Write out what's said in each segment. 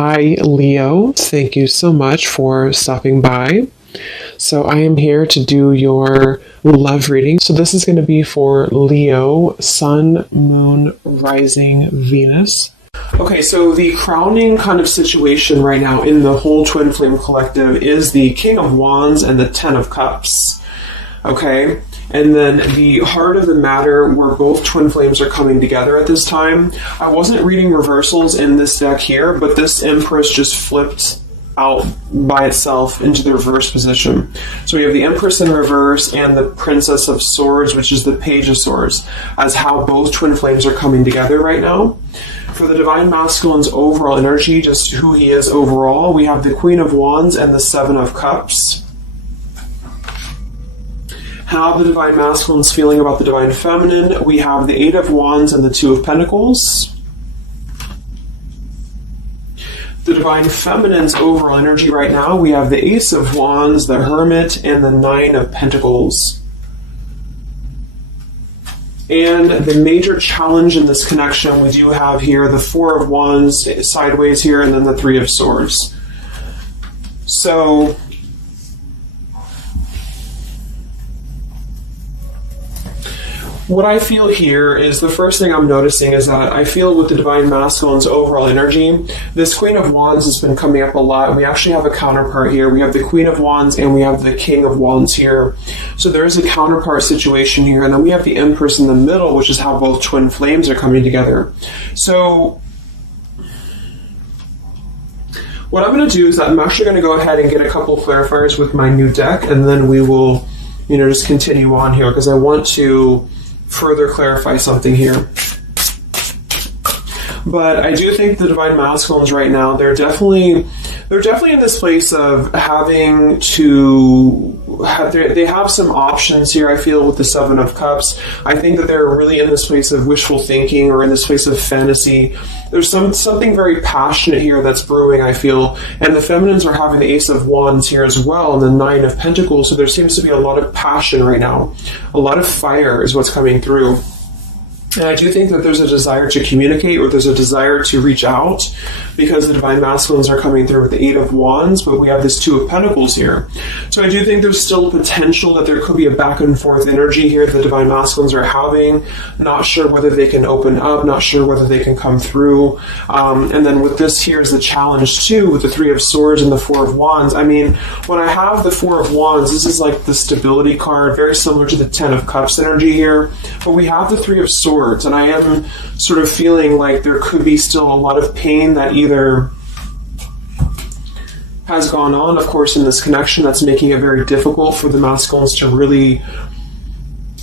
Hi, Leo. Thank you so much for stopping by. So, I am here to do your love reading. So, this is going to be for Leo, Sun, Moon, Rising, Venus. Okay, so the crowning kind of situation right now in the whole Twin Flame Collective is the King of Wands and the Ten of Cups. Okay, and then the heart of the matter where both twin flames are coming together at this time. I wasn't reading reversals in this deck here, but this Empress just flipped out by itself into the reverse position. So we have the Empress in reverse and the Princess of Swords, which is the Page of Swords, as how both twin flames are coming together right now. For the Divine Masculine's overall energy, just who he is overall, we have the Queen of Wands and the Seven of Cups. How the Divine Masculine's feeling about the Divine Feminine, we have the Eight of Wands and the Two of Pentacles. The Divine Feminine's overall energy right now, we have the Ace of Wands, the Hermit, and the Nine of Pentacles. And the major challenge in this connection, we do have here the Four of Wands sideways here, and then the Three of Swords. So what I feel here is the first thing I'm noticing is that I feel with the Divine Masculine's overall energy, this Queen of Wands has been coming up a lot. We actually have a counterpart here. We have the Queen of Wands and we have the King of Wands here. So there is a counterpart situation here. And then we have the Empress in the middle, which is how both twin flames are coming together. So what I'm going to do is I'm actually going to go ahead and get a couple of clarifiers with my new deck, and then we will, just continue on here because I want to further clarify something here. But I do think the Divine Masculines right now, they're definitely in this place of having to they have some options here, I feel, with the Seven of Cups. I think that they're really in this place of wishful thinking or in this place of fantasy. There's something very passionate here that's brewing, I feel. And the Feminines are having the Ace of Wands here as well and the Nine of Pentacles. So there seems to be a lot of passion right now. A lot of fire is what's coming through. And I do think that there's a desire to communicate, or there's a desire to reach out, because the Divine Masculines are coming through with the Eight of Wands, but we have this Two of Pentacles here. So I do think there's still potential that there could be a back and forth energy here that the Divine Masculines are having. Not sure whether they can open up, not sure whether they can come through. And then with this here is the challenge too, with the Three of Swords and the Four of Wands. I mean, when I have the Four of Wands, this is like the stability card, very similar to the Ten of Cups energy here. But we have the Three of Swords. And I am sort of feeling like there could be still a lot of pain that either has gone on, of course, in this connection that's making it very difficult for the masculines to really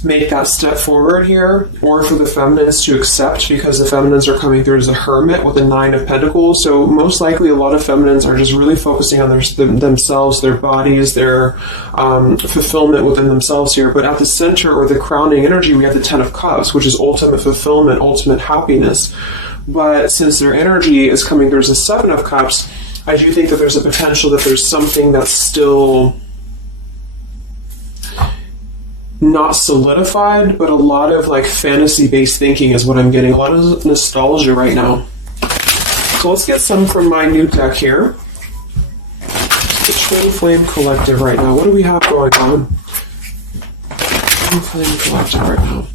make that step forward here, or for the feminines to accept, because the feminines are coming through as a Hermit with a Nine of Pentacles. So most likely a lot of feminines are just really focusing on themselves, their bodies, their fulfillment within themselves here. But at the center, or the crowning energy, we have the Ten of Cups, which is ultimate fulfillment, ultimate happiness. But since their energy is coming through as a Seven of Cups, I do think that there's a potential that there's something that's still not solidified, but a lot of like fantasy-based thinking is what I'm getting. A lot of nostalgia right now. So let's get some from my new deck here. The Twin Flame Collective right now. What do we have going on? Twin Flame Collective right now.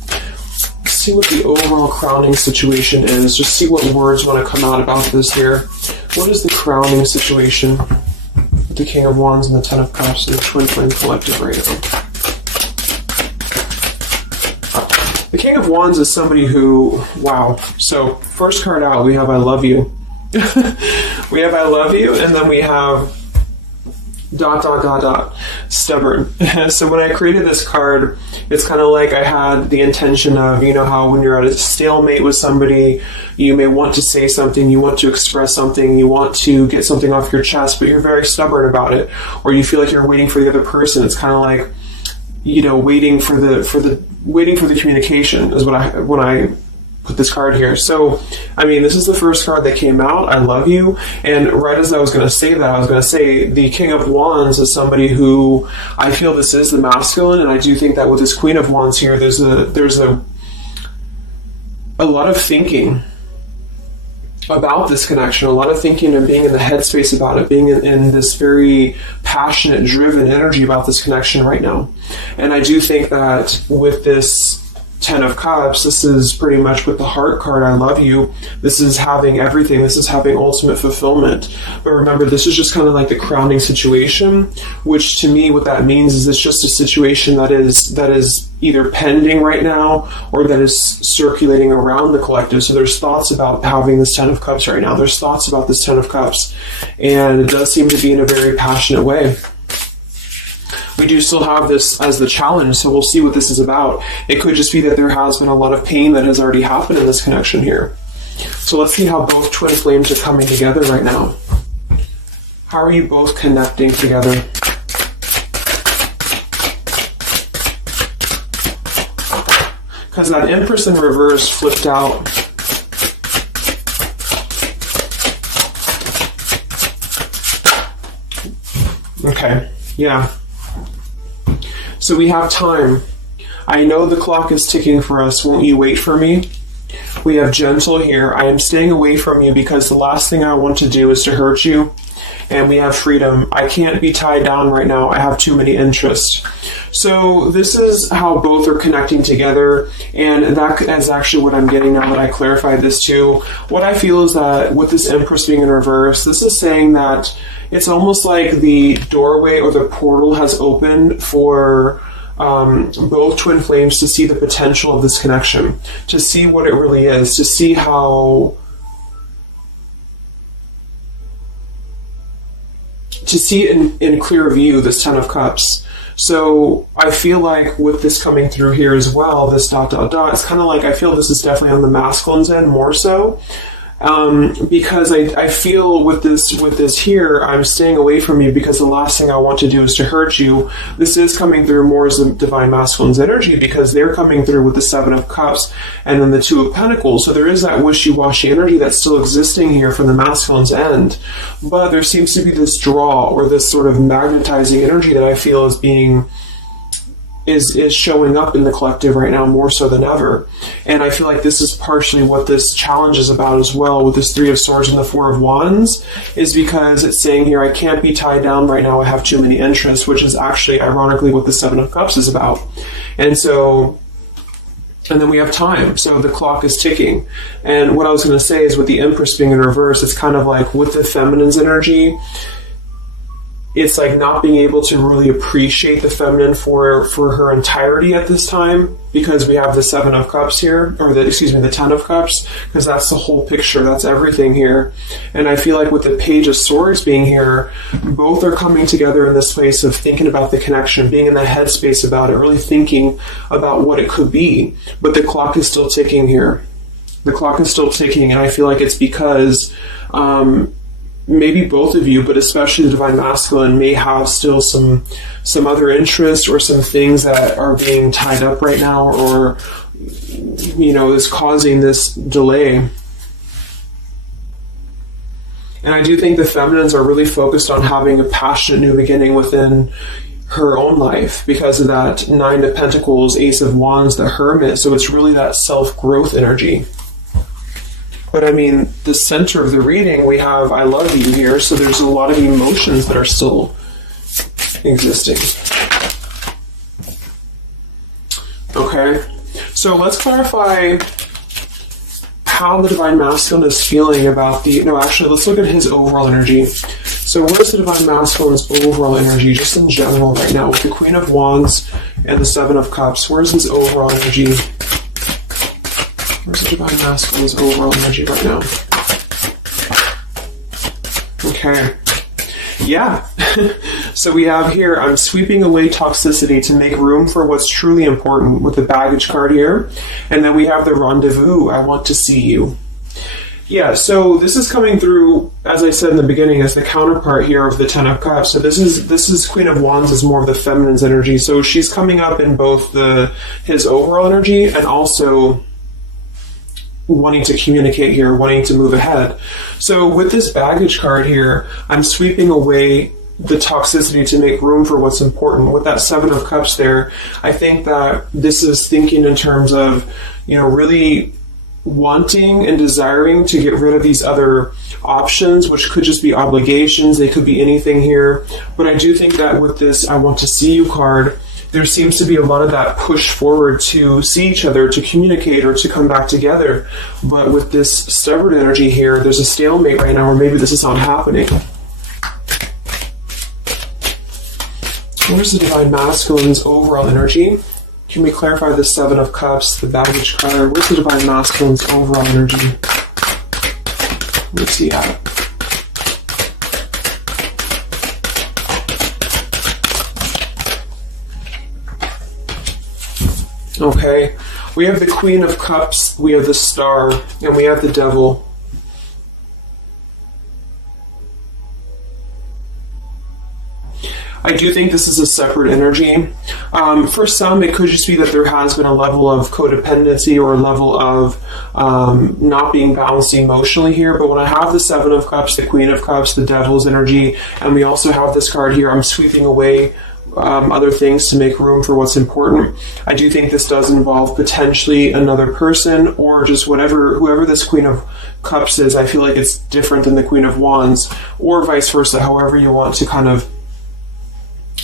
Let's see what the overall crowning situation is. Just see what words want to come out about this here. What is the crowning situation with the King of Wands and the Ten of Cups and the Twin Flame Collective right now? The King of Wands is somebody who, wow. So first card out, we have I love you. We have I love you, and then we have ... stubborn. So when I created this card, it's kind of like I had the intention of, how when you're at a stalemate with somebody, you may want to say something, you want to express something, you want to get something off your chest, but you're very stubborn about it, or you feel like you're waiting for the other person. It's kind of like, waiting for the communication is when I put this card here. So, I mean, this is the first card that came out, I love you, and right as I was going to say that, I was going to say the King of Wands is somebody who I feel this is the masculine, and I do think that with this Queen of Wands here, there's a lot of thinking about this connection, a lot of thinking and being in the headspace about it, being in this very passionate, driven energy about this connection right now. And I do think that with this Ten of Cups, this is pretty much with the heart card, I love you. This is having everything. This is having ultimate fulfillment. But remember, this is just kind of like the crowning situation, which to me, what that means is it's just a situation that is either pending right now or that is circulating around the collective. So there's thoughts about having this Ten of Cups right now. There's thoughts about this Ten of Cups. And it does seem to be in a very passionate way. We do still have this as the challenge, so we'll see what this is about. It could just be that there has been a lot of pain that has already happened in this connection here. So let's see how both twin flames are coming together right now. How are you both connecting together? Because that Empress in reverse flipped out. Okay, yeah. So we have time. I know the clock is ticking for us. Won't you wait for me? We have gentle here. I am staying away from you because the last thing I want to do is to hurt you. And we have freedom. I can't be tied down right now. I have too many interests. So this is how both are connecting together. And that is actually what I'm getting now that I clarified this too. What I feel is that with this Empress being in reverse, this is saying that it's almost like the doorway or the portal has opened for both twin flames to see the potential of this connection, to see what it really is, to see how, to see it in clear view, this Ten of Cups. So I feel like with this coming through here as well, this dot, dot, dot, it's kind of like I feel this is definitely on the masculine's end more so. Because I feel with this here, I'm staying away from you because the last thing I want to do is to hurt you. This is coming through more as the Divine Masculine's energy because they're coming through with the Seven of Cups and then the Two of Pentacles. So there is that wishy-washy energy that's still existing here from the masculine's end. But there seems to be this draw or this sort of magnetizing energy that I feel is being is showing up in the collective right now more so than ever. And I feel like this is partially what this challenge is about as well with this Three of Swords and the Four of Wands, is because it's saying here, I can't be tied down right now, I have too many interests, which is actually ironically what the Seven of Cups is about. And then we have time, so the clock is ticking. And what I was going to say is with the Empress being in reverse, it's kind of like with the feminine's energy, it's like not being able to really appreciate the feminine for her entirety at this time, because we have the Seven of Cups here, or the Ten of Cups, because that's the whole picture, that's everything here. And I feel like with the Page of Swords being here, both are coming together in this place of thinking about the connection, being in the headspace about it, really thinking about what it could be. But the clock is still ticking here. The clock is still ticking, and I feel like it's because maybe both of you, but especially the Divine Masculine, may have still some other interests or some things that are being tied up right now, or is causing this delay. And I do think the feminines are really focused on having a passionate new beginning within her own life because of that Nine of Pentacles, Ace of Wands, the Hermit. So it's really that self-growth energy. But I mean, the center of the reading, we have I love you here, so there's a lot of emotions that are still existing. Okay, so let's clarify how the Divine Masculine is feeling about let's look at his overall energy. So what is the Divine Masculine's overall energy, just in general right now, with the Queen of Wands and the Seven of Cups? Where's his overall energy? Where's the Divine Masculine's overall energy right now? Okay. Yeah. So we have here, I'm sweeping away toxicity to make room for what's truly important, with the baggage card here. And then we have the rendezvous, I want to see you. Yeah, so this is coming through, as I said in the beginning, as the counterpart here of the Ten of Cups. So this is Queen of Wands is more of the feminine's energy. So she's coming up in both his overall energy and also wanting to communicate here, wanting to move ahead. So with this baggage card here, I'm sweeping away the toxicity to make room for what's important. With that Seven of Cups there, I think that this is thinking in terms of, really wanting and desiring to get rid of these other options, which could just be obligations. They could be anything here. But I do think that with this I want to see you card, there seems to be a lot of that push forward to see each other, to communicate, or to come back together. But with this stubborn energy here, there's a stalemate right now, or maybe this is not happening. Where's the Divine Masculine's overall energy? Can we clarify the Seven of Cups, the baggage card? Where's the Divine Masculine's overall energy? Where's he at? Okay, we have the Queen of Cups, we have the Star, and we have the Devil. I do think this is a separate energy. For some, it could just be that there has been a level of codependency or a level of not being balanced emotionally here. But when I have the Seven of Cups, the Queen of Cups, the Devil's energy, and we also have this card here, I'm sweeping away other things to make room for what's important. I do think this does involve potentially another person, or just whoever this Queen of Cups is. I feel like it's different than the Queen of Wands, or vice versa, however you want to kind of.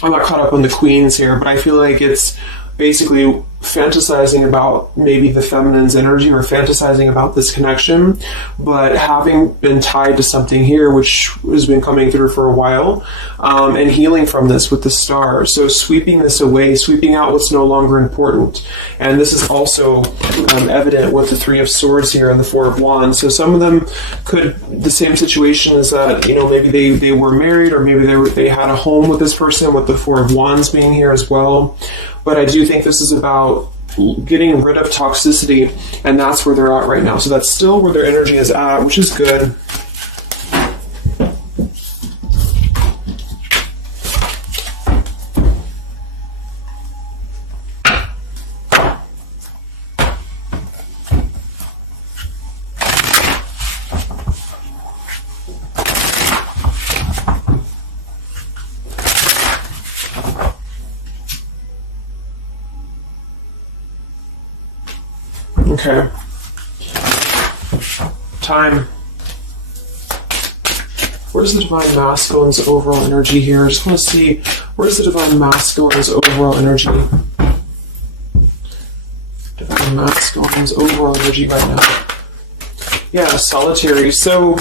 I'm not caught up on the queens here, but I feel like it's basically fantasizing about maybe the feminine's energy, or fantasizing about this connection, but having been tied to something here which has been coming through for a while, and healing from this with the Star. So sweeping this away, sweeping out what's no longer important. And this is also evident with the Three of Swords here and the Four of Wands. So some of them the same situation is that, maybe they were married, or maybe they had a home with this person, with the Four of Wands being here as well. But I do think this is about getting rid of toxicity, and that's where they're at right now. So that's still where their energy is at, which is good. Okay. Time. Where's the Divine Masculine's overall energy here? I just want to see, where's the Divine Masculine's overall energy? Divine Masculine's overall energy right now. Yeah, solitary. So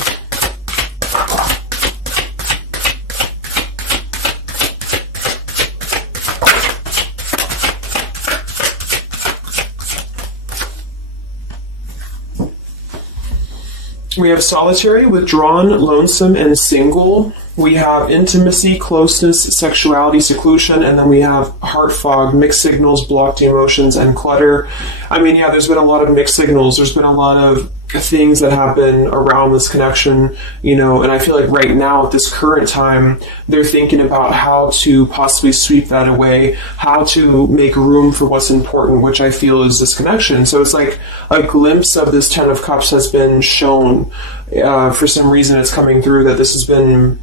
we have solitary, withdrawn, lonesome, and single. We have intimacy, closeness, sexuality, seclusion, and then we have heart fog, mixed signals, blocked emotions, and clutter. I mean, yeah, there's been a lot of mixed signals. There's been a lot of things that happen around this connection, and I feel like right now at this current time, they're thinking about how to possibly sweep that away, how to make room for what's important, which I feel is this connection. So it's like a glimpse of this Ten of Cups has been shown. For some reason it's coming through that this has been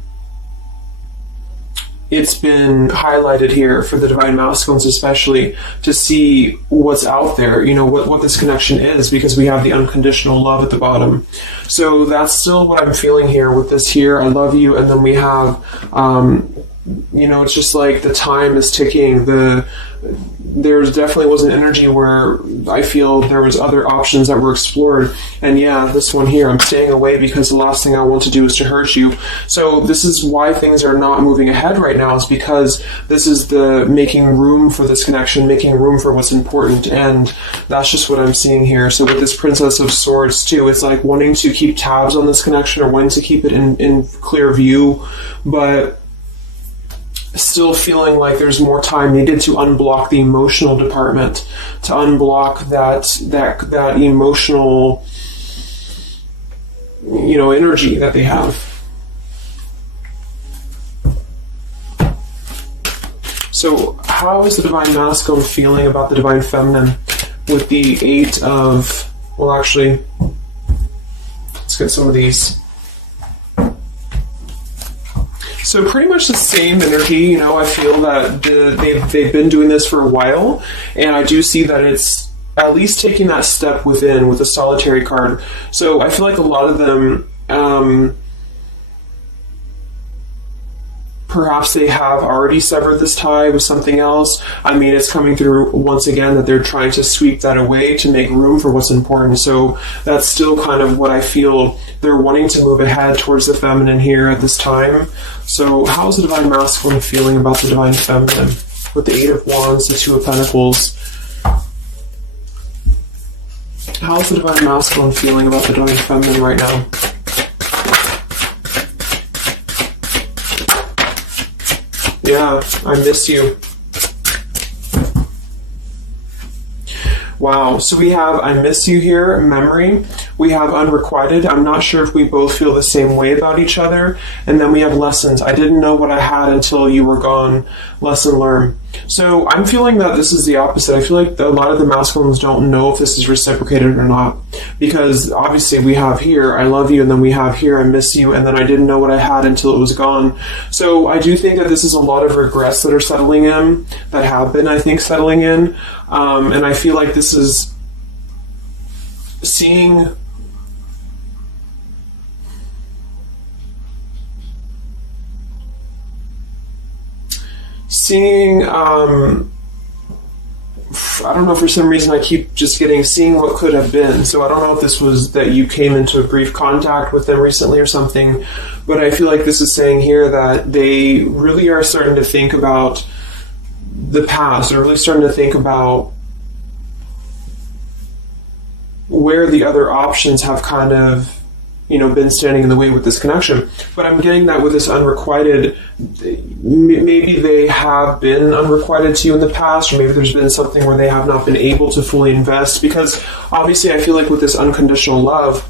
highlighted here for the Divine Masculines, especially to see what's out there, what this connection is, because we have the unconditional love at the bottom. So that's still what I'm feeling here with this here. I love you. And then we have, it's just like the time is ticking. There definitely was an energy where I feel there was other options that were explored. And yeah, this one here, I'm staying away because the last thing I want to do is to hurt you. So this is why things are not moving ahead right now, is because this is the making room for this connection, making room for what's important. And that's just what I'm seeing here. So with this Princess of Swords too, it's like wanting to keep tabs on this connection, or wanting to keep it in clear view, but still feeling like there's more time needed to unblock the emotional department, to unblock that emotional, energy that they have. So how is the Divine Masculine feeling about the Divine Feminine with the Eight of, let's get some of these. So pretty much the same energy, I feel that they've been doing this for a while, and I do see that at least taking that step within with the solitary card. So I feel like a lot of them, perhaps they have already severed this tie with something else. I mean, it's coming through once again that they're trying to sweep that away to make room for what's important. So that's still kind of what I feel. They're wanting to move ahead towards the feminine here at this time. So how's the Divine Masculine feeling about the Divine Feminine? With the Eight of Wands, the Two of Pentacles. How's the Divine Masculine feeling about the Divine Feminine right now? Yeah, I miss you. Wow, so we have I miss you here, memory. We have unrequited. I'm not sure if we both feel the same way about each other. And then we have lessons. I didn't know what I had until you were gone. Lesson learned. So I'm feeling that this is the opposite. I feel like a lot of the masculines don't know if this is reciprocated or not. Because obviously we have here, I love you, and then we have here, I miss you, and then I didn't know what I had until it was gone. So I do think that this is a lot of regrets that are settling in, that have been, I think, settling in. And I feel like this is seeing I don't know, for some reason I keep just seeing what could have been. So I don't know if this was that you came into a brief contact with them recently or something, but I feel like this is saying here that they really are starting to think about the past. They're really starting to think about where the other options have kind of, been standing in the way with this connection. But I'm getting that with this unrequited, maybe they have been unrequited to you in the past, or maybe there's been something where they have not been able to fully invest, because obviously I feel like with this unconditional love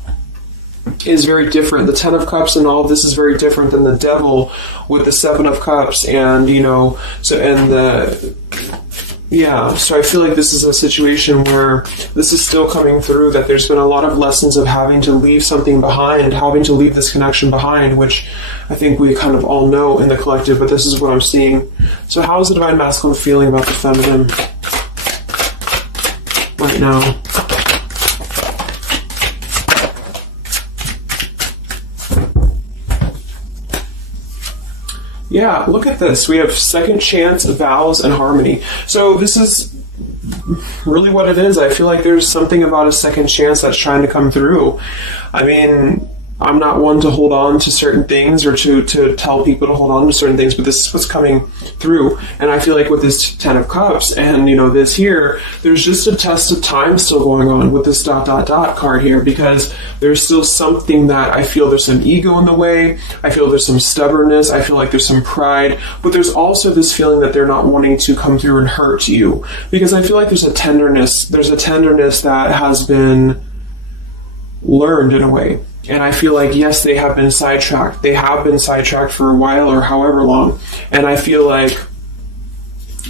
is very different. The Ten of Cups and all of this is very different than the Devil with the Seven of Cups, and so I feel like this is a situation where this is still coming through, that there's been a lot of lessons of having to leave something behind, having to leave this connection behind, which I think we kind of all know in the collective, but this is what I'm seeing. So how is the Divine Masculine feeling about the feminine right now? Yeah, look at this. We have second chance, vows, and harmony. So this is really what it is. I feel like there's something about a second chance that's trying to come through. I mean, I'm not one to hold on to certain things or to tell people to hold on to certain things, but this is what's coming through. And I feel like with this Ten of Cups and, this here, there's just a test of time still going on with this ... card here, because there's still something that I feel there's some ego in the way. I feel there's some stubbornness. I feel like there's some pride, but there's also this feeling that they're not wanting to come through and hurt you, because I feel like there's a tenderness that has been learned in a way. And I feel like, yes, they have been sidetracked. They have been sidetracked for a while or however long. And I feel like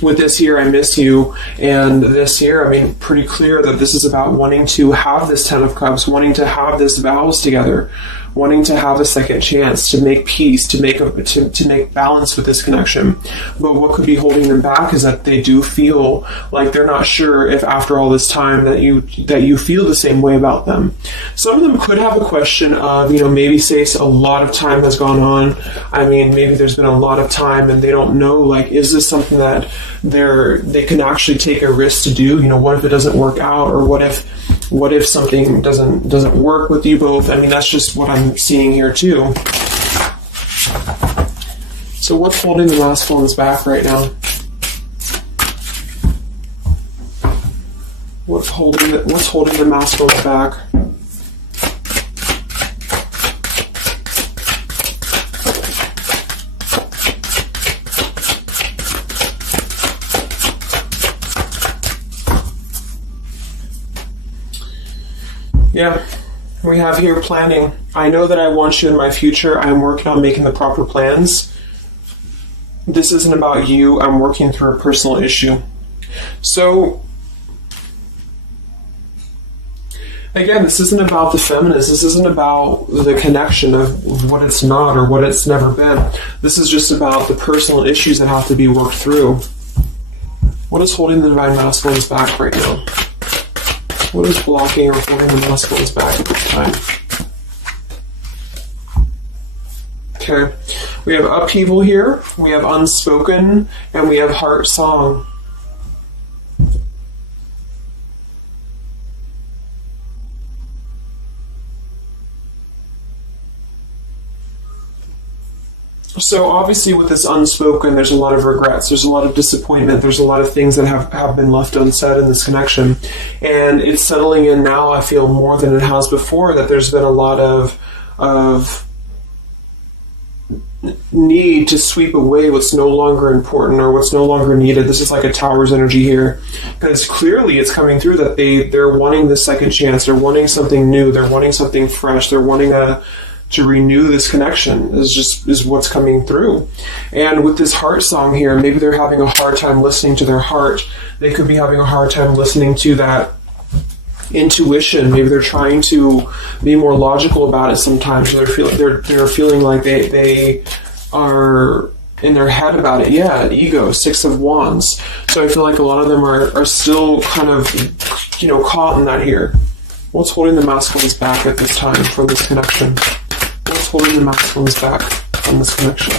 with this here, I miss you, and this here, pretty clear that this is about wanting to have this Ten of Cups, wanting to have this vows together, wanting to have a second chance to make peace, to make balance with this connection. But what could be holding them back is that they do feel like they're not sure if after all this time that you feel the same way about them. Some of them could have a question of, maybe say a lot of time has gone on. Maybe there's been a lot of time and they don't know, is this something that they can actually take a risk to do? What if it doesn't work out, or what if something doesn't work with you both? That's just what I'm seeing here too. So what's holding the masculines back right now? What's holding the masculines back? Yeah, we have here planning. I know that I want you in my future. I'm working on making the proper plans. This isn't about you. I'm working through a personal issue. So, again, this isn't about the feminist. This isn't about the connection of what it's not or what it's never been. This is just about the personal issues that have to be worked through. What is holding the Divine Masculines back right now? What is blocking or holding the masculines back at this time? Okay, we have upheaval here, we have unspoken, and we have heart song. So obviously with this unspoken, there's a lot of regrets, there's a lot of disappointment, there's a lot of things that have been left unsaid in this connection. And it's settling in now, I feel, more than it has before, that there's been a lot of need to sweep away what's no longer important or what's no longer needed. This is like a tower's energy here, because clearly it's coming through that they're wanting the second chance, they're wanting something new, they're wanting something fresh, they're wanting to renew this connection is what's coming through. And with this heart song here, maybe they're having a hard time listening to their heart. They could be having a hard time listening to that intuition. Maybe they're trying to be more logical about it sometimes. They're feeling like they are in their head about it. Yeah, ego, 6 of Wands. So I feel like a lot of them are still kind of, caught in that here. What's holding the masculines back at this time from this connection? What's holding the masculines back from this connection?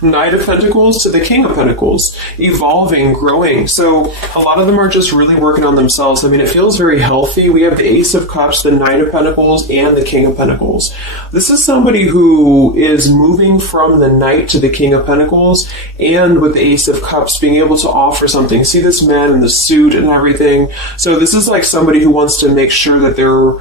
Knight of Pentacles to the King of Pentacles, evolving, growing. So a lot of them are just really working on themselves. I mean, it feels very healthy. We have the Ace of Cups, the Knight of Pentacles, and the King of Pentacles. This is somebody who is moving from the Knight to the King of Pentacles, and with the Ace of Cups being able to offer something. See this man in the suit and everything. So this is like somebody who wants to make sure that they're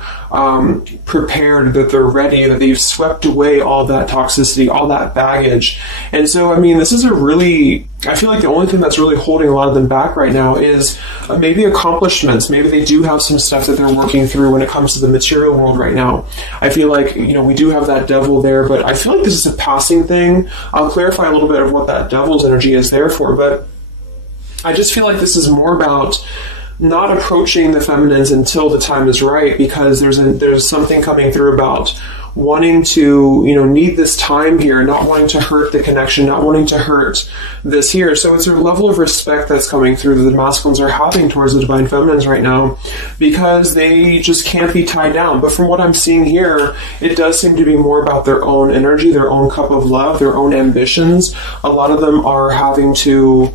prepared, that they're ready, that they've swept away all that toxicity, all that baggage. And so, I mean, this is I feel like the only thing that's really holding a lot of them back right now is maybe accomplishments. Maybe they do have some stuff that they're working through when it comes to the material world right now. I feel like, we do have that devil there, but I feel like this is a passing thing. I'll clarify a little bit of what that devil's energy is there for, but I just feel like this is more about not approaching the feminines until the time is right, because there's something coming through about wanting to, need this time here, not wanting to hurt the connection, not wanting to hurt this here. So it's a level of respect that's coming through that the masculines are having towards the divine feminines right now, because they just can't be tied down. But from what I'm seeing here, it does seem to be more about their own energy, their own cup of love, their own ambitions. A lot of them are having to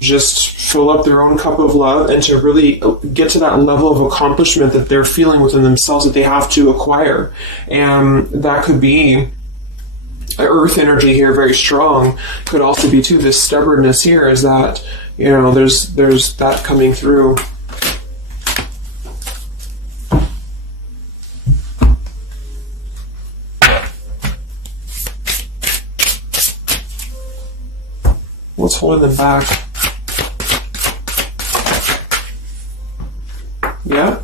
just fill up their own cup of love and to really get to that level of accomplishment that they're feeling within themselves that they have to acquire. And that could be earth energy here, very strong. Could also be too this stubbornness here, is that there's that coming through. What's holding them back? Yeah,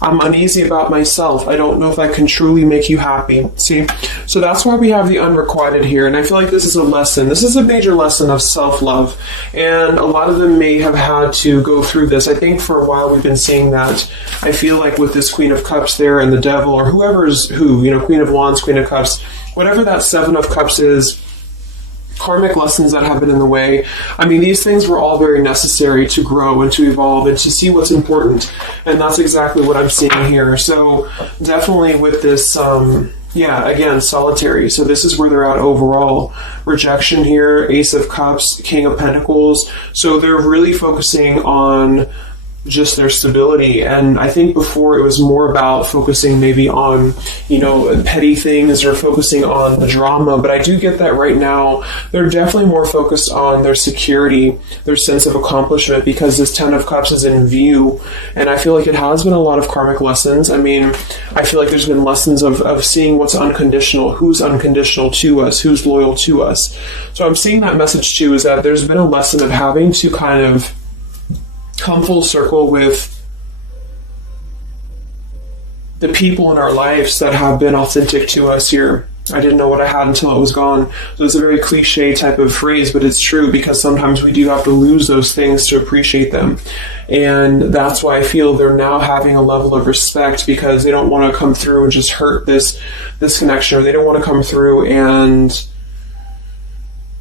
I'm uneasy about myself. I don't know if I can truly make you happy. See, so that's why we have the unrequited here. And I feel like this is a lesson. This is a major lesson of self-love. And a lot of them may have had to go through this. I think for a while we've been seeing that. I feel like with this Queen of Cups there and the Devil, or whoever's who, Queen of Wands, Queen of Cups, whatever that Seven of Cups is, karmic lessons that have been in the way. I mean, these things were all very necessary to grow and to evolve and to see what's important. And that's exactly what I'm seeing here. So definitely with this, again, solitary. So this is where they're at overall. Rejection here, Ace of Cups, King of Pentacles. So they're really focusing on just their stability. And I think before it was more about focusing maybe on, petty things or focusing on the drama. But I do get that right now they're definitely more focused on their security, their sense of accomplishment, because this Ten of Cups is in view. And I feel like it has been a lot of karmic lessons. I mean, I feel like there's been lessons of seeing what's unconditional, who's unconditional to us, who's loyal to us. So I'm seeing that message too, is that there's been a lesson of having to kind of come full circle with the people in our lives that have been authentic to us here. I didn't know what I had until it was gone. So it's a very cliche type of phrase, but it's true, because sometimes we do have to lose those things to appreciate them. And that's why I feel they're now having a level of respect, because they don't want to come through and just hurt this connection, or they don't want to come through and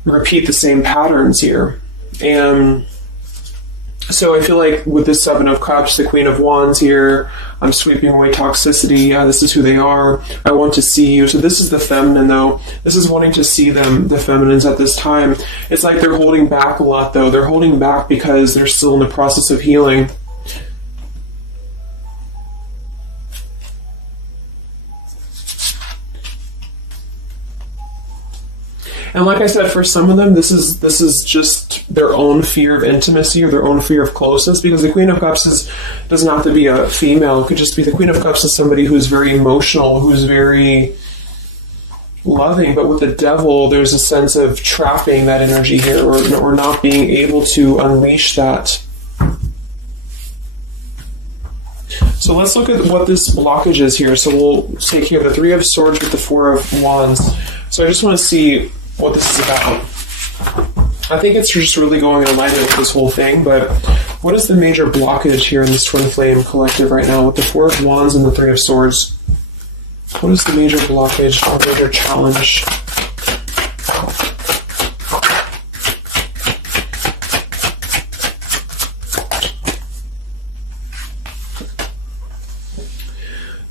repeat the same patterns here. And so I feel like with this Seven of Cups, the Queen of Wands here, I'm sweeping away toxicity. Yeah, this is who they are. I want to see you. So this is the feminine, though. This is wanting to see them, the feminines at this time. It's like they're holding back a lot, though. They're holding back because they're still in the process of healing. And like I said, for some of them, this is just their own fear of intimacy, or their own fear of closeness, because the Queen of Cups doesn't have to be a female. It could just be the Queen of Cups is somebody who's very emotional, who's very loving. But with the Devil, there's a sense of trapping that energy here, or not being able to unleash that. So let's look at what this blockage is here. So we'll take here the Three of Swords with the Four of Wands. So I just want to see what this is about. I think it's just really going in alignment with this whole thing, but what is the major blockage here in this Twin Flame collective right now with the Four of Wands and the Three of Swords? What is the major blockage or major challenge?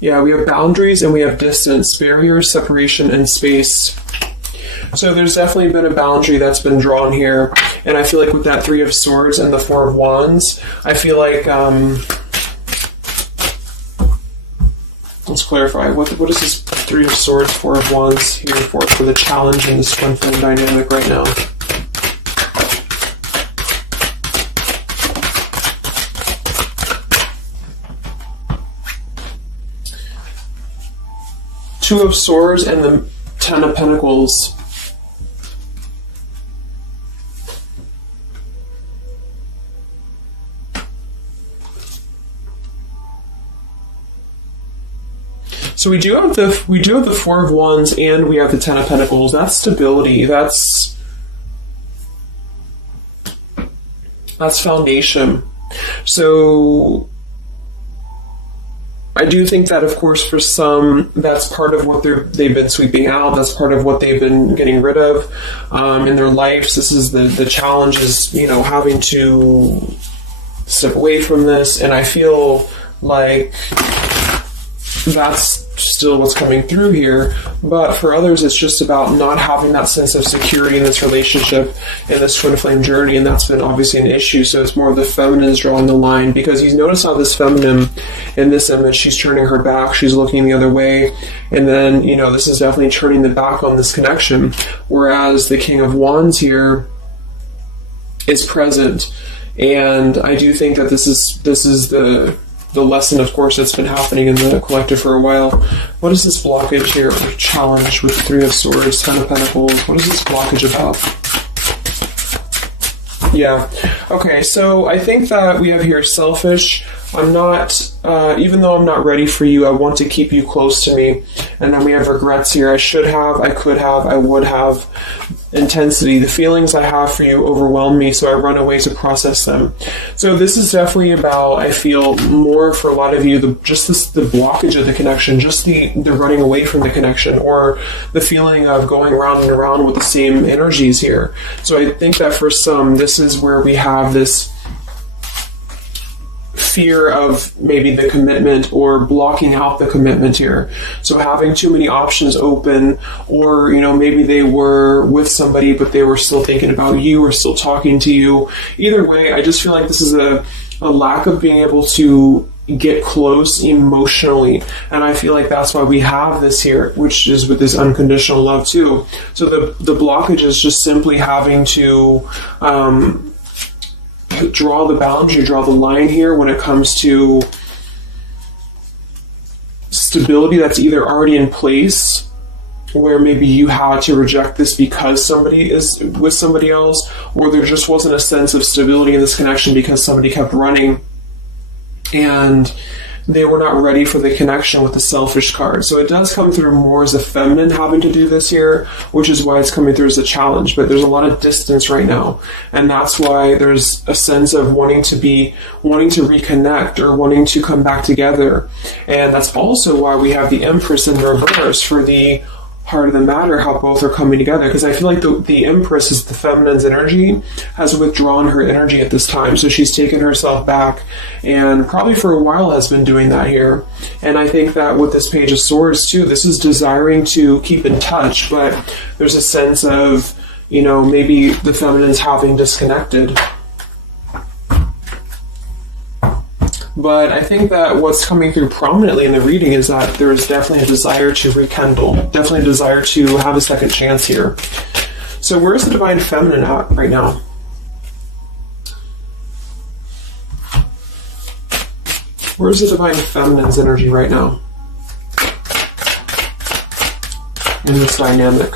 Yeah, we have boundaries and we have distance, barriers, separation, and space. So there's definitely been a boundary that's been drawn here. And I feel like with that Three of Swords and the Four of Wands, I feel like, let's clarify, what is this Three of Swords, Four of Wands here for the challenge in this Twin Flame dynamic right now? Two of Swords and the Ten of Pentacles. So we do have the Four of Wands and we have the Ten of Pentacles. That's stability. That's foundation. So I do think that, of course, for some, that's part of what they've been sweeping out. That's part of what they've been getting rid of in their lives. This is the challenge is, having to step away from this. And I feel like that's still what's coming through here. But for others, it's just about not having that sense of security in this relationship, in this Twin Flame journey, and that's been obviously an issue. So it's more of the feminines drawing the line, because you notice how this feminine in this image, she's turning her back, she's looking the other way, and then, this is definitely turning the back on this connection, whereas the King of Wands here is present. And I do think that this is the lesson, of course, that's been happening in the collective for a while. What is this blockage here, or challenge with Three of Swords, Ten of Pentacles? What is this blockage about? Yeah. Okay, so I think that we have here selfish. I'm not, even though I'm not ready for you, I want to keep you close to me. And then we have regrets here. I should have, I could have, I would have. Intensity. The feelings I have for you overwhelm me, so I run away to process them. So this is definitely about, I feel, more for a lot of you, the blockage of the connection, just the running away from the connection, or the feeling of going around and around with the same energies here. So I think that for some, this is where we have this fear of maybe the commitment, or blocking out the commitment here. So having too many options open, or maybe they were with somebody but they were still thinking about you, or still talking to you. Either way, I just feel like this is a lack of being able to get close emotionally, and I feel like that's why we have this here, which is with this unconditional love too. So the blockage is just simply having to draw the boundary, draw the line here when it comes to stability that's either already in place, where maybe you had to reject this because somebody is with somebody else, or there just wasn't a sense of stability in this connection because somebody kept running. And they were not ready for the connection with the selfish card. So it does come through more as a feminine having to do this here, which is why it's coming through as a challenge. But there's a lot of distance right now. And that's why there's a sense of wanting to reconnect or wanting to come back together. And that's also why we have the Empress in reverse for the heart of the matter, how both are coming together, because I feel like the Empress is the feminine's energy, has withdrawn her energy at this time, so she's taken herself back, and probably for a while has been doing that here. And I think that with this Page of Swords too, this is desiring to keep in touch, but there's a sense of, maybe the feminine's having disconnected. But I think that what's coming through prominently in the reading is that there is definitely a desire to rekindle, definitely a desire to have a second chance here. So where's the Divine Feminine at right now? Where's the Divine Feminine's energy right now in this dynamic?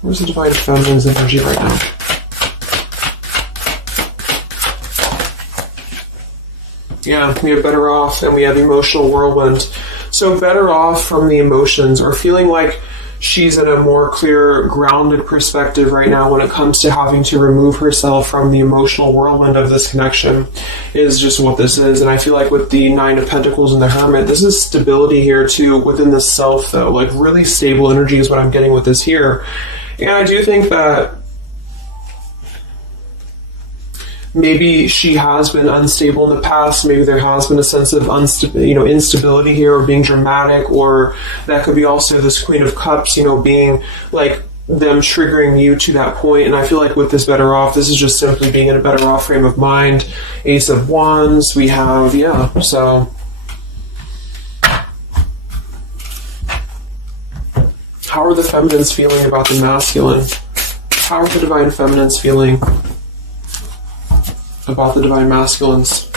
Where's the Divine Feminine's energy right now? Yeah, we have better off, and we have emotional whirlwind. So better off from the emotions, or feeling like she's in a more clear, grounded perspective right now when it comes to having to remove herself from the emotional whirlwind of this connection, is just what this is. And I feel like with the Nine of Pentacles and the Hermit, this is stability here too within the self, though. Like really stable energy is what I'm getting with this here. And I do think that maybe she has been unstable in the past. Maybe there has been a sense of instability here, or being dramatic, or that could be also this Queen of Cups, being like them triggering you to that point. And I feel like with this better off, this is just simply being in a better off frame of mind. Ace of Wands, we have, so how are the feminines feeling about the masculine? How are the Divine Feminines feeling about the Divine Masculines?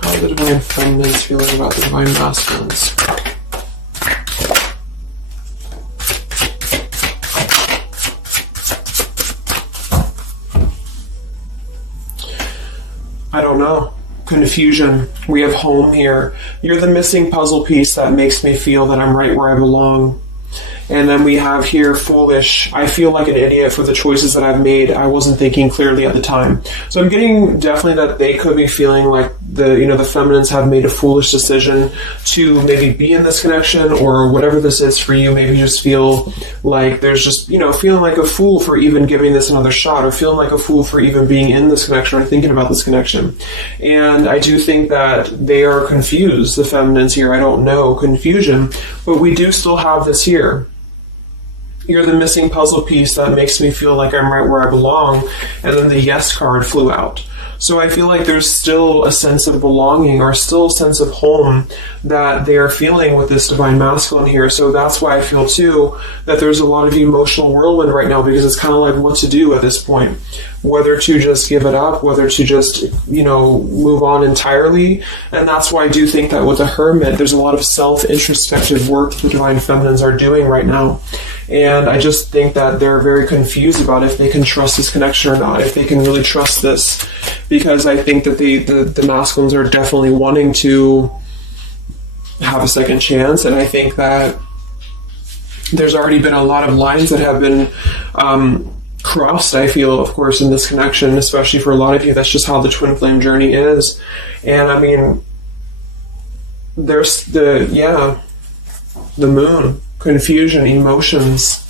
How are the Divine Feminines feeling about the Divine Masculines? I don't know. Confusion. We have home here. You're the missing puzzle piece that makes me feel that I'm right where I belong. And then we have here foolish. I feel like an idiot for the choices that I've made. I wasn't thinking clearly at the time. So I'm getting definitely that they could be feeling like the feminines have made a foolish decision to maybe be in this connection, or whatever this is for you. Maybe just feel like there's just, feeling like a fool for even giving this another shot, or feeling like a fool for even being in this connection or thinking about this connection. And I do think that they are confused, the feminines here. I don't know, confusion, but we do still have this here. You're the missing puzzle piece that makes me feel like I'm right where I belong. And then the yes card flew out. So I feel like there's still a sense of belonging, or still a sense of home that they are feeling with this Divine Masculine here. So that's why I feel too that there's a lot of emotional whirlwind right now, because it's kind of like what to do at this point. Whether to just give it up, whether to just, move on entirely. And that's why I do think that with the Hermit, there's a lot of self-introspective work the Divine Feminines are doing right now. And I just think that they're very confused about if they can trust this connection or not, if they can really trust this. Because I think that the masculines are definitely wanting to have a second chance. And I think that there's already been a lot of lines that have been crossed, I feel, of course, in this connection, especially for a lot of you. That's just how the twin flame journey is. And I mean, there's the moon, confusion, emotions.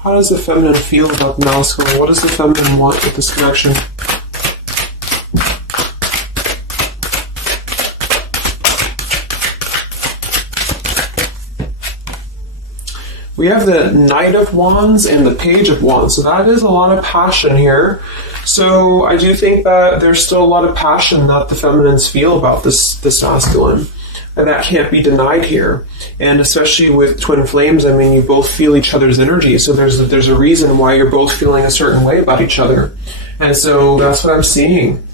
How does the feminine feel about the masculine? What does the feminine want with this connection? We have the Knight of Wands and the Page of Wands. So that is a lot of passion here. So I do think that there's still a lot of passion that the feminines feel about this masculine. And that can't be denied here. And especially with twin flames, I mean, you both feel each other's energy. So there's a reason why you're both feeling a certain way about each other. And so that's what I'm seeing.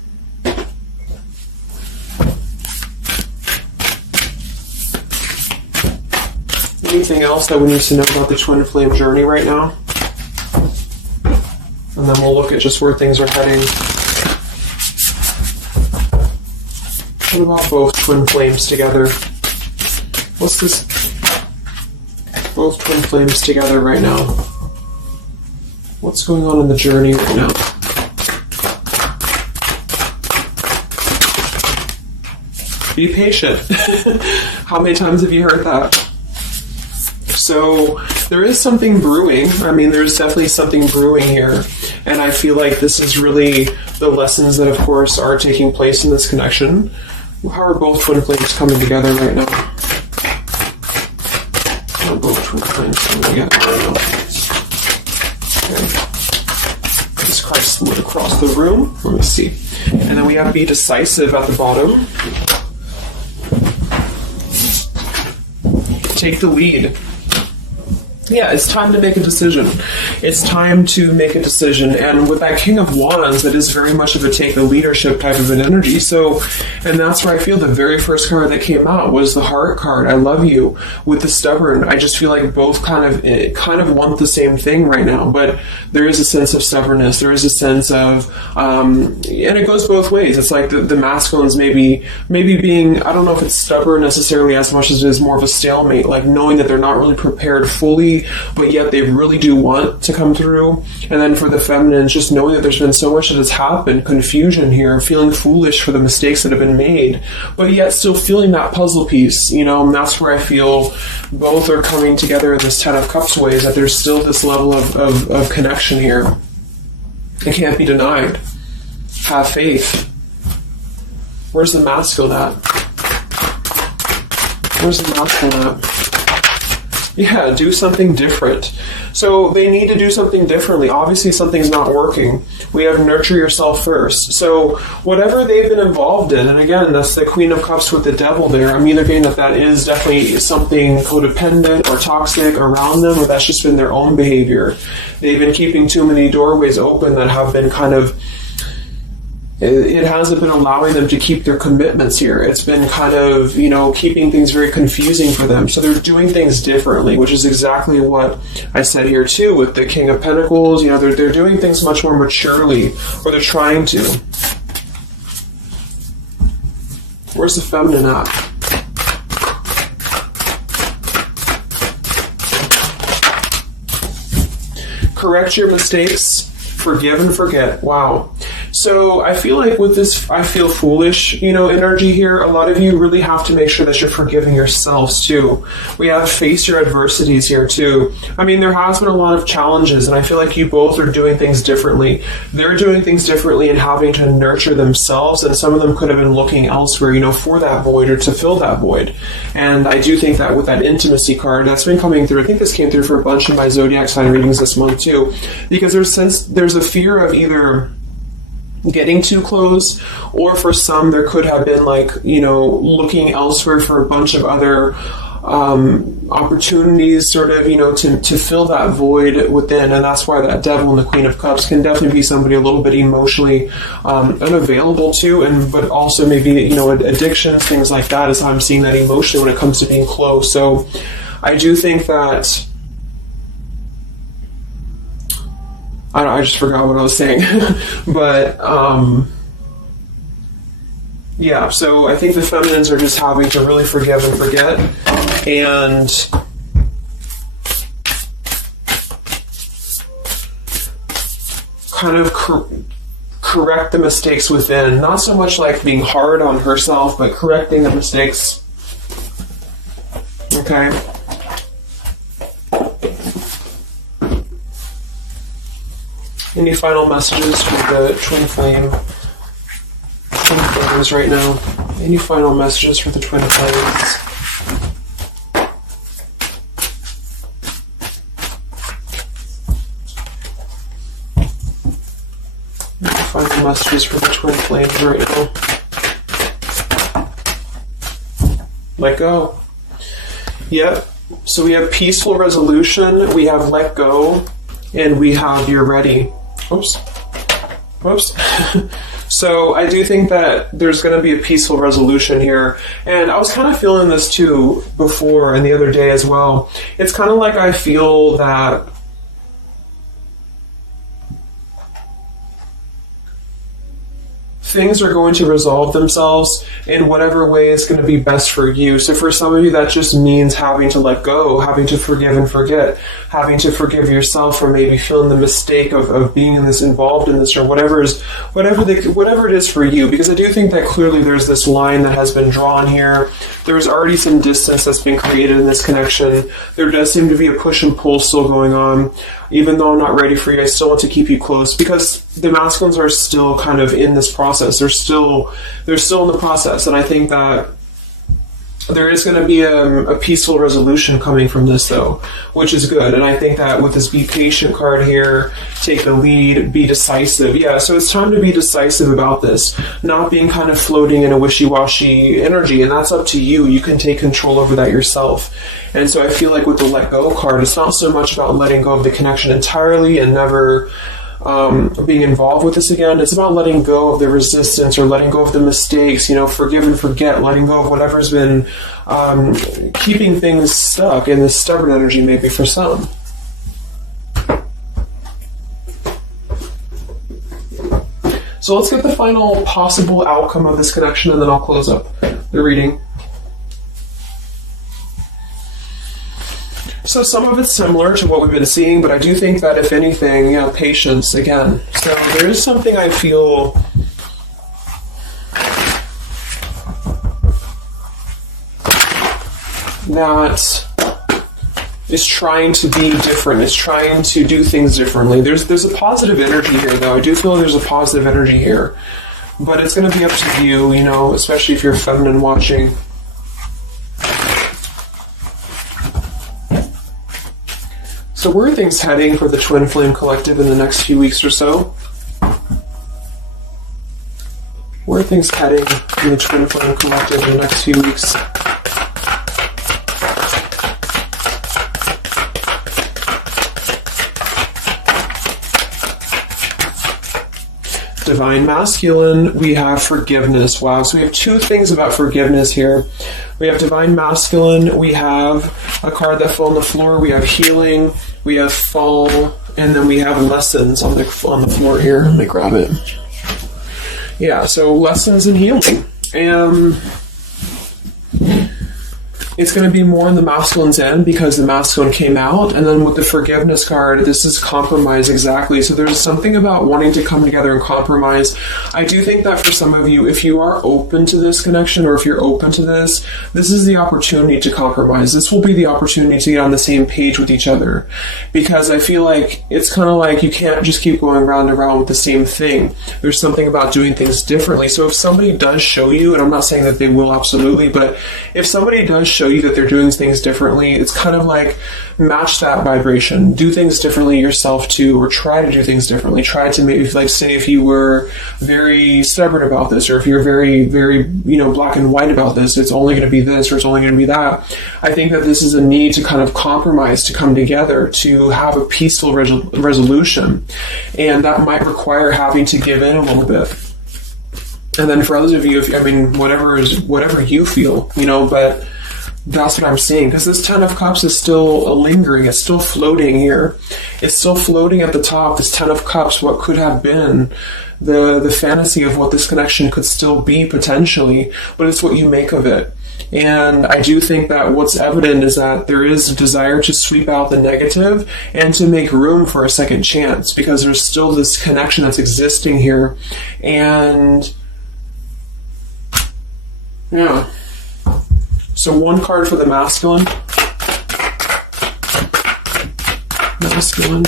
Anything else that we need to know about the twin flame journey right now? And then we'll look at just where things are heading. What about both twin flames together? What's this? Both twin flames together right now. What's going on in the journey right now? Be patient. How many times have you heard that? So there is something brewing. I mean, there's definitely something brewing here. And I feel like this is really the lessons that, of course, are taking place in this connection. How are both twin flames coming together right now? How are both twin flames coming together right now? Okay. Jesus Christ slid across the room. Let me see. And then we have be decisive at the bottom. Take the lead. Yeah, it's time to make a decision. It's time to make a decision. And with that King of Wands, that is very much of a take the leadership type of an energy. So, and that's where I feel the very first card that came out was the Heart card. I love you. With the Stubborn, I just feel like both kind of want the same thing right now. But there is a sense of stubbornness. There is a sense of, and it goes both ways. It's like the masculines maybe being, I don't know if it's stubborn necessarily as much as it is more of a stalemate, like knowing that they're not really prepared fully, but yet they really do want to come through. And then for the feminines, just knowing that there's been so much that has happened, confusion here, feeling foolish for the mistakes that have been made, but yet still feeling that puzzle piece, and that's where I feel both are coming together in this Ten of Cups ways, that there's still this level of connection here. It can't be denied. Have faith. Where's the masculine at? Where's the masculine at? Yeah, do something different. So they need to do something differently. Obviously, something's not working. We have nurture yourself first. So whatever they've been involved in, and again, that's the Queen of Cups with the Devil there. I'm either getting that is definitely something codependent or toxic around them, or that's just been their own behavior. They've been keeping too many doorways open that have been kind of, it hasn't been allowing them to keep their commitments here. It's been kind of, keeping things very confusing for them. So they're doing things differently, which is exactly what I said here too with the King of Pentacles. They're doing things much more maturely, or they're trying to. Where's the feminine at? Correct your mistakes, forgive and forget. Wow. So I feel like with this, I feel foolish, energy here. A lot of you really have to make sure that you're forgiving yourselves too. We have face your adversities here too. I mean, there has been a lot of challenges, and I feel like you both are doing things differently. They're doing things differently and having to nurture themselves, and some of them could have been looking elsewhere, for that void or to fill that void. And I do think that with that intimacy card, that's been coming through. I think this came through for a bunch of my zodiac sign readings this month too, because there's a fear of either getting too close, or for some there could have been looking elsewhere for a bunch of other opportunities sort of to fill that void within. And that's why that Devil and the Queen of Cups can definitely be somebody a little bit emotionally unavailable to, but also maybe addictions, things like that, is how I'm seeing that emotionally when it comes to being close. So I do think that I just forgot what I was saying. But, yeah, so I think the feminines are just having to really forgive and forget. And kind of correct the mistakes within. Not so much like being hard on herself, but correcting the mistakes. Okay? Any final messages for the twin flames right now? Any final messages for the twin flames? Any final messages for the twin flames right now? Let go. Yep. So we have peaceful resolution, we have let go, and we have you're ready. Whoops. So I do think that there's going to be a peaceful resolution here. And I was kind of feeling this too before and the other day as well. It's kind of like I feel that things are going to resolve themselves in whatever way is going to be best for you. So for some of you, that just means having to let go, having to forgive and forget, having to forgive yourself for maybe feeling the mistake of being in this, involved in this, or whatever it is for you. Because I do think that clearly there's this line that has been drawn here. There's already some distance that's been created in this connection. There does seem to be a push and pull still going on. Even though I'm not ready for you, I still want to keep you close, because the masculines are still kind of in this process. They're still in the process, and I think that there is going to be a peaceful resolution coming from this, though, which is good. And I think that with this be patient card here, take the lead, be decisive. Yeah, so it's time to be decisive about this, not being kind of floating in a wishy-washy energy, and that's up to you. You can take control over that yourself. And so I feel like with the let go card, it's not so much about letting go of the connection entirely and never being involved with this again. It's about letting go of the resistance, or letting go of the mistakes, forgive and forget, letting go of whatever's been keeping things stuck in this stubborn energy, maybe for some. So let's get the final possible outcome of this connection, and then I'll close up the reading. So some of it's similar to what we've been seeing, but I do think that if anything, patience again. So there is something I feel that is trying to be different, is trying to do things differently. There's a positive energy here, though. I do feel there's a positive energy here, but it's going to be up to you, especially if you're feminine watching. So where are things heading for the Twin Flame Collective in the next few weeks or so? Where are things heading in the Twin Flame Collective in the next few weeks? Divine Masculine, we have forgiveness. Wow, so we have two things about forgiveness here. We have Divine Masculine, we have a card that fell on the floor, we have healing, we have fall, and then we have lessons on the floor here. Let me grab it. Yeah, so lessons and healing. It's going to be more on the masculine's end because the masculine came out, and then with the forgiveness card, this is compromise exactly. So there's something about wanting to come together and compromise. I do think that for some of you, if you are open to this connection, or if you're open to this is the opportunity to compromise. This will be the opportunity to get on the same page with each other, because I feel like it's kind of like you can't just keep going round and round with the same thing. There's something about doing things differently. So if somebody does show you, and I'm not saying that they will absolutely, but if somebody does show you that they're doing things differently, it's kind of like match that vibration. Do things differently yourself too, or try to do things differently. Try to maybe, like, say if you were very stubborn about this, or if you're very, very, black and white about this, it's only going to be this, or it's only going to be that. I think that this is a need to kind of compromise, to come together, to have a peaceful resolution. And that might require having to give in a little bit. And then for others of you, whatever you feel, but that's what I'm seeing, because this Ten of Cups is still lingering. It's still floating here. It's still floating at the top. This Ten of Cups, what could have been the fantasy of what this connection could still be potentially, but it's what you make of it. And I do think that what's evident is that there is a desire to sweep out the negative and to make room for a second chance, because there's still this connection that's existing here. And yeah. So one card for the masculine. Masculine.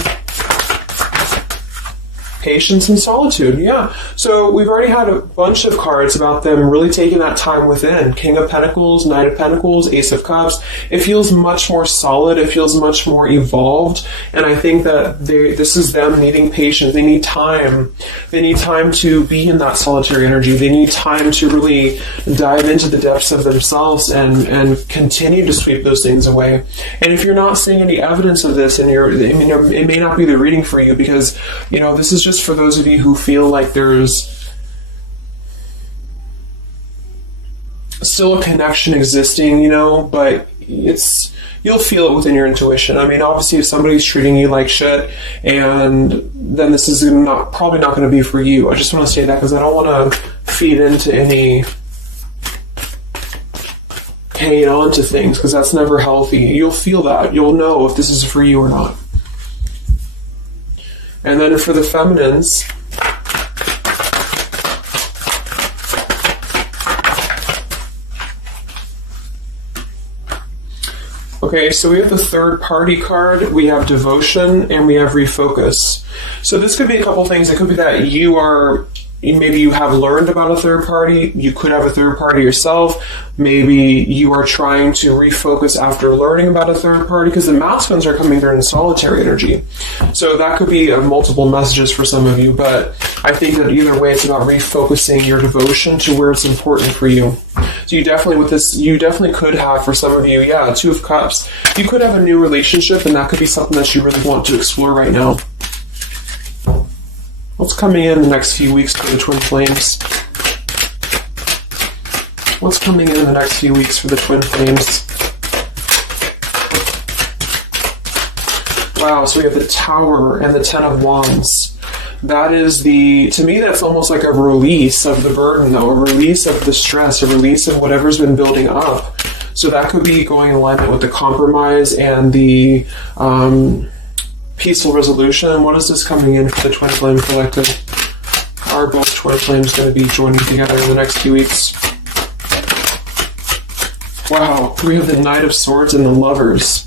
Patience and solitude, yeah. So we've already had a bunch of cards about them really taking that time within. King of Pentacles, Knight of Pentacles, Ace of Cups. It feels much more solid. It feels much more evolved. And I think that this is them needing patience. They need time. They need time to be in that solitary energy. They need time to really dive into the depths of themselves and continue to sweep those things away. And if you're not seeing any evidence of this, and it may not be the reading for you, because, this is just for those of you who feel like there's still a connection existing, but you'll feel it within your intuition. I mean, obviously, if somebody's treating you like shit, and then this is probably not going to be for you. I just want to say that because I don't want to feed into any hanging on to things, because that's never healthy. You'll feel that. You'll know if this is for you or not. And then for the feminines, okay, so we have the third party card, we have devotion, and we have refocus. So this could be a couple things. It could be that maybe you have learned about a third party. You could have a third party yourself. Maybe you are trying to refocus after learning about a third party, because the masculines are coming there in solitary energy. So that could be multiple messages for some of you, but I think that either way, it's about refocusing your devotion to where it's important for you. So you definitely could have, for some of you, Two of Cups. You could have a new relationship, and that could be something that you really want to explore right now. What's coming in the next few weeks for the twin flames? What's coming in the next few weeks for the twin flames? Wow, so we have the Tower and the Ten of Wands. That is to me, that's almost like a release of the burden, though, a release of the stress, a release of whatever's been building up. So that could be going in alignment with the compromise and the peaceful resolution. What is this coming in for the Twin Flame Collective? Are both Twin Flames going to be joining together in the next few weeks? Wow, we have the Knight of Swords and the Lovers.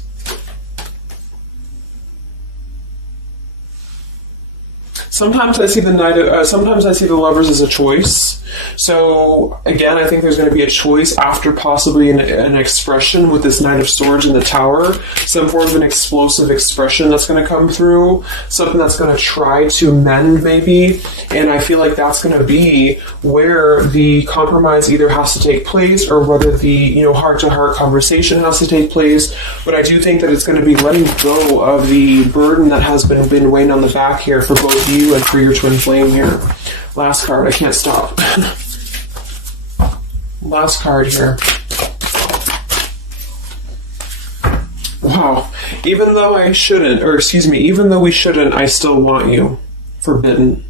Sometimes I see the Lovers as a choice. So again, I think there's going to be a choice after possibly an expression with this Knight of Swords in the Tower. Some form of an explosive expression that's going to come through. Something that's going to try to mend, maybe. And I feel like that's going to be where the compromise either has to take place, or whether the heart-to-heart conversation has to take place. But I do think that it's going to be letting go of the burden that has been weighing on the back here for both you and for your twin flame here. Last card, I can't stop. Last card here. Wow. Even though we shouldn't, I still want you. Forbidden.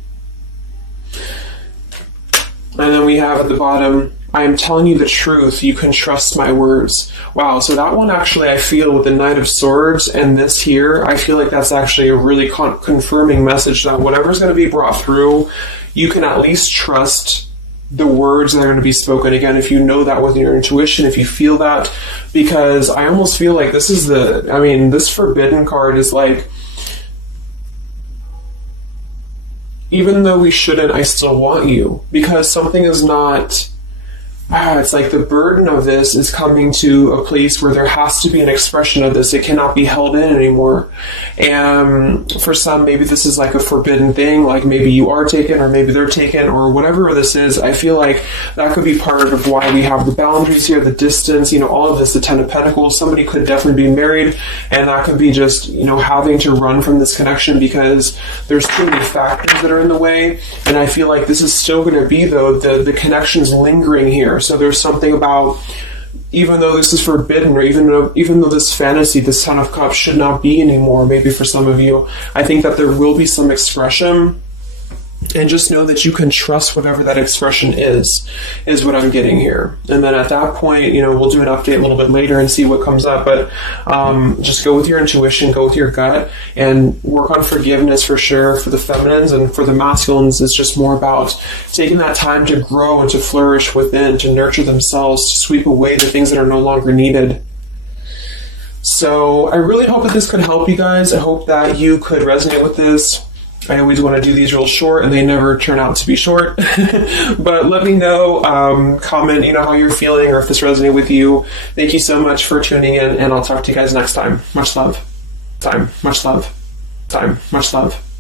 And then we have at the bottom, I am telling you the truth, you can trust my words. Wow, so that one actually, I feel with the Knight of Swords and this here, I feel like that's actually a really confirming message that whatever's going to be brought through, you can at least trust the words that are going to be spoken. Again, if you know that with your intuition, if you feel that, because I almost feel like this Forbidden card is like, even though we shouldn't, I still want you. Because something is not... it's like the burden of this is coming to a place where there has to be an expression of this. It cannot be held in anymore. And for some, maybe this is like a forbidden thing, like maybe you are taken, or maybe they're taken, or whatever this is. I feel like that could be part of why we have the boundaries here, the distance, all of this, the Ten of Pentacles. Somebody could definitely be married, and that could be just, having to run from this connection because there's too many factors that are in the way. And I feel like this is still going to be, though, the connection's lingering here. So there's something about, even though this is forbidden, or even though this fantasy, this Ten of Cups should not be anymore, maybe for some of you, I think that there will be some expression. And just know that you can trust whatever that expression is what I'm getting here. And then at that point, we'll do an update a little bit later and see what comes up. But just go with your intuition, go with your gut, and work on forgiveness for sure for the feminines. And for the masculines, it's just more about taking that time to grow and to flourish within, to nurture themselves, to sweep away the things that are no longer needed. So I really hope that this could help you guys. I hope that you could resonate with this. I always want to do these real short, and they never turn out to be short. But let me know, comment, how you're feeling, or if this resonated with you. Thank you so much for tuning in, and I'll talk to you guys next time. Much love. Much love. Much love.